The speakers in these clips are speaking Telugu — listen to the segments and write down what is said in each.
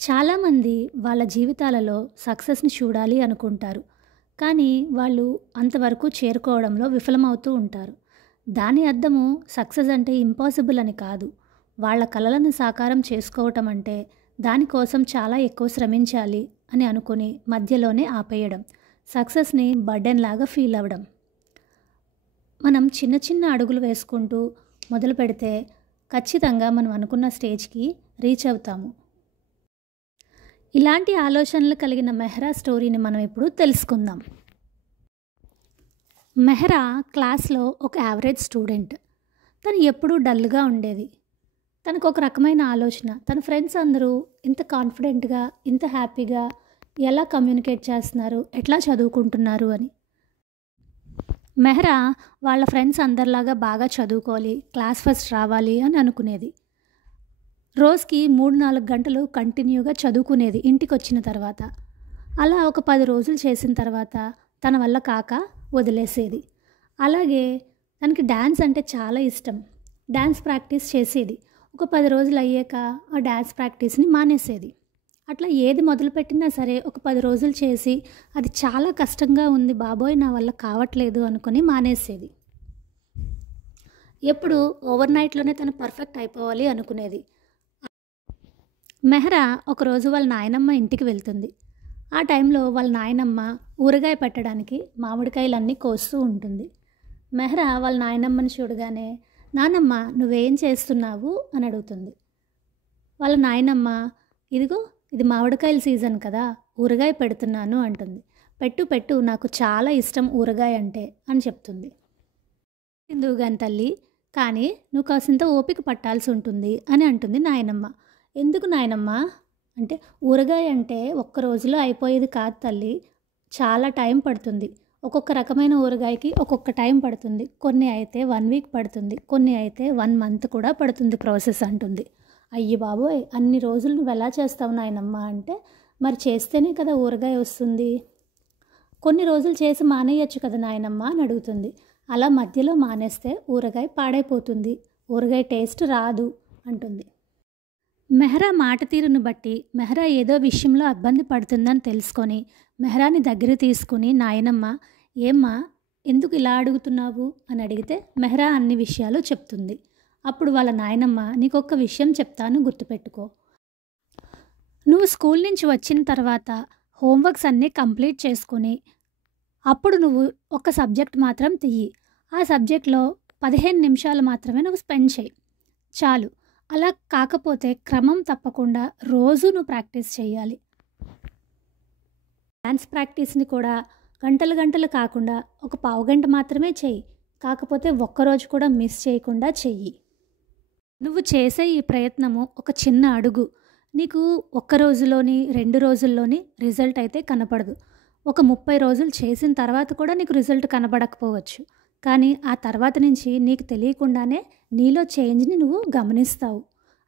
చాలామంది వాళ్ళ జీవితాలలో సక్సెస్‌ని చూడాలి అనుకుంటారు. కానీ వాళ్ళు అంతవరకు చేరుకోవడంలో విఫలమవుతూ ఉంటారు. దాని అర్థము సక్సెస్ అంటే ఇంపాసిబుల్ అని కాదు. వాళ్ళ కలలను సాకారం చేసుకోవటం అంటే దానికోసం చాలా ఎక్కువ శ్రమించాలి అని అనుకుని మధ్యలోనే ఆపేయడం. సక్సెస్‌ని బర్డెన్‌లాగా ఫీల్ అవ్వడం. మనం చిన్న చిన్న అడుగులు వేసుకుంటూ మొదలుపెడితే ఖచ్చితంగా మనం అనుకున్న స్టేజ్‌కి రీచ్ అవుతాము. ఇలాంటి ఆలోచనలు కలిగిన మెహ్రా స్టోరీని మనం ఇప్పుడు తెలుసుకుందాం. మెహ్రా క్లాస్లో ఒక యావరేజ్ స్టూడెంట్. తను ఎప్పుడూ డల్గా ఉండేది. తనకు ఒక రకమైన ఆలోచన, తన ఫ్రెండ్స్ అందరూ ఇంత కాన్ఫిడెంట్గా, ఇంత హ్యాపీగా ఎలా కమ్యూనికేట్ చేస్తున్నారు, ఎట్లా చదువుకుంటున్నారు అని. మెహ్రా వాళ్ళ ఫ్రెండ్స్ అందరిలాగా బాగా చదువుకోవాలి, క్లాస్ ఫస్ట్ రావాలి అని అనుకునేది. రోజుకి 3-4 గంటలు కంటిన్యూగా చదువుకునేది ఇంటికొచ్చిన తర్వాత. అలా ఒక 10 రోజులు చేసిన తర్వాత తన వల్ల కాక వదిలేసేది. అలాగే తనకి డ్యాన్స్ అంటే చాలా ఇష్టం. డ్యాన్స్ ప్రాక్టీస్ చేసేది. ఒక 10 రోజులు అయ్యాక ఆ డ్యాన్స్ ప్రాక్టీస్ని మానేసేది. అట్లా ఏది మొదలుపెట్టినా సరే ఒక 10 రోజులు చేసి అది చాలా కష్టంగా ఉంది బాబోయ్, నా వల్ల కావట్లేదు అనుకొని మానేసేది. ఎప్పుడు ఓవర్ నైట్లోనే తను పర్ఫెక్ట్ అయిపోవాలి అనుకునేది. మెహ్రా ఒకరోజు వాళ్ళ నాయనమ్మ ఇంటికి వెళ్తుంది. ఆ టైంలో వాళ్ళ నాయనమ్మ ఊరగాయ పెట్టడానికి మామిడికాయలన్నీ కోస్తూ ఉంటుంది. మెహ్రా వాళ్ళ నాయనమ్మని చూడగానే, నానమ్మ నువ్వేం చేస్తున్నావు అని అడుగుతుంది. వాళ్ళ నాయనమ్మ, ఇదిగో ఇది మామిడికాయల సీజన్ కదా, ఊరగాయ పెడుతున్నాను అంటుంది. పెట్టు పెట్టు, నాకు చాలా ఇష్టం ఊరగాయ అంటే అని చెప్తుంది. ఎందుకుగాని తల్లి, కానీ నువ్వు కాసింత ఓపిక పట్టాల్సి ఉంటుంది అని అంటుంది నాయనమ్మ. ఎందుకు నాయనమ్మ అంటే, ఊరగాయ అంటే ఒక్క రోజులో అయిపోయేది కాదు తల్లి, చాలా టైం పడుతుంది. ఒక్కొక్క రకమైన ఊరగాయకి ఒక్కొక్క టైం పడుతుంది. కొన్ని అయితే 1 వీక్ పడుతుంది, కొన్ని అయితే 1 మంత్ కూడా పడుతుంది ప్రాసెస్ అంటుంది. అయ్యి బాబోయ్, అన్ని రోజులు నువ్వు ఎలా చేస్తావు నాయనమ్మ అంటే, మరి చేస్తేనే కదా ఊరగాయ వస్తుంది, కొన్ని రోజులు చేసి మానేయచ్చు కదా నాయనమ్మ అని అడుగుతుంది. అలా మధ్యలో మానేస్తే ఊరగాయ పాడైపోతుంది, ఊరగాయ టేస్ట్ రాదు అంటుంది. మెహ్రా మాట తీరును బట్టి మెహ్రా ఏదో విషయంలో ఇబ్బంది పడుతుందని తెలుసుకొని మెహ్రాని దగ్గర తీసుకుని, నాయనమ్మ ఏమ్మా ఎందుకు ఇలా అడుగుతున్నావు అని అడిగితే మెహ్రా అన్ని విషయాలు చెప్తుంది. అప్పుడు వాళ్ళ నాయనమ్మ, నీకొక్క విషయం చెప్తాను గుర్తుపెట్టుకో. నువ్వు స్కూల్ నుంచి వచ్చిన తర్వాత హోంవర్క్స్ అన్నీ కంప్లీట్ చేసుకుని అప్పుడు నువ్వు ఒక సబ్జెక్ట్ మాత్రం తీయి. ఆ సబ్జెక్ట్లో 15 నిమిషాలు మాత్రమే నువ్వు స్పెండ్ చేయి చాలు. అలా కాకపోతే క్రమం తప్పకుండా రోజు నువ్వు ప్రాక్టీస్ చేయాలి. డ్యాన్స్ ప్రాక్టీస్ని కూడా గంటలు గంటలు కాకుండా ఒక పావుగంట మాత్రమే చెయ్యి. కాకపోతే ఒక్కరోజు కూడా మిస్ చేయకుండా చెయ్యి. నువ్వు చేసే ఈ ప్రయత్నము ఒక చిన్న అడుగు. నీకు ఒక్క రోజులోని 2 రోజుల్లోని రిజల్ట్ అయితే కనపడదు. ఒక 30 రోజులు చేసిన తర్వాత కూడా నీకు రిజల్ట్ కనబడకపోవచ్చు. కానీ ఆ తర్వాత నుంచి నీకు తెలియకుండానే నీలో చేంజ్ని నువ్వు గమనిస్తావు.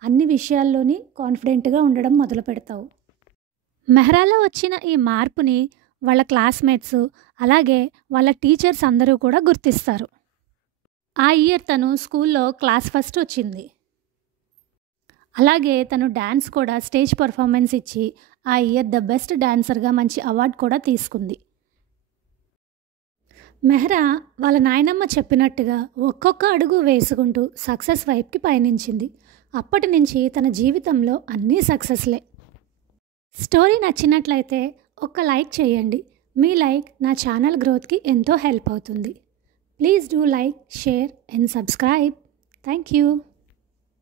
అన్ని విషయాల్లోని కాన్ఫిడెంట్గా ఉండడం మొదలు పెడతావు. మెహ్రాలో వచ్చిన ఈ మార్పుని వాళ్ళ క్లాస్మేట్స్ అలాగే వాళ్ళ టీచర్స్ అందరూ కూడా గుర్తిస్తారు. ఆ ఇయర్ తను స్కూల్లో క్లాస్ ఫస్ట్ వచ్చింది. అలాగే తను డ్యాన్స్ కూడా స్టేజ్ పర్ఫార్మెన్స్ ఇచ్చి ఆ ఇయర్ ద బెస్ట్ డాన్సర్గా మంచి అవార్డు కూడా తీసుకుంది. మెహ్రా వాళ్ళ నాయనమ్మ చెప్పినట్టుగా ఒక్కొక్క అడుగు వేసుకుంటూ సక్సెస్ వైపుకి పయనించింది. అప్పటి నుంచి తన జీవితంలో అన్నీ సక్సెస్లే. స్టోరీ నచ్చినట్లయితే ఒక్క లైక్ చేయండి. మీ లైక్ నా ఛానల్ గ్రోత్కి ఎంతో హెల్ప్ అవుతుంది. Please do like, share and subscribe. Thank you.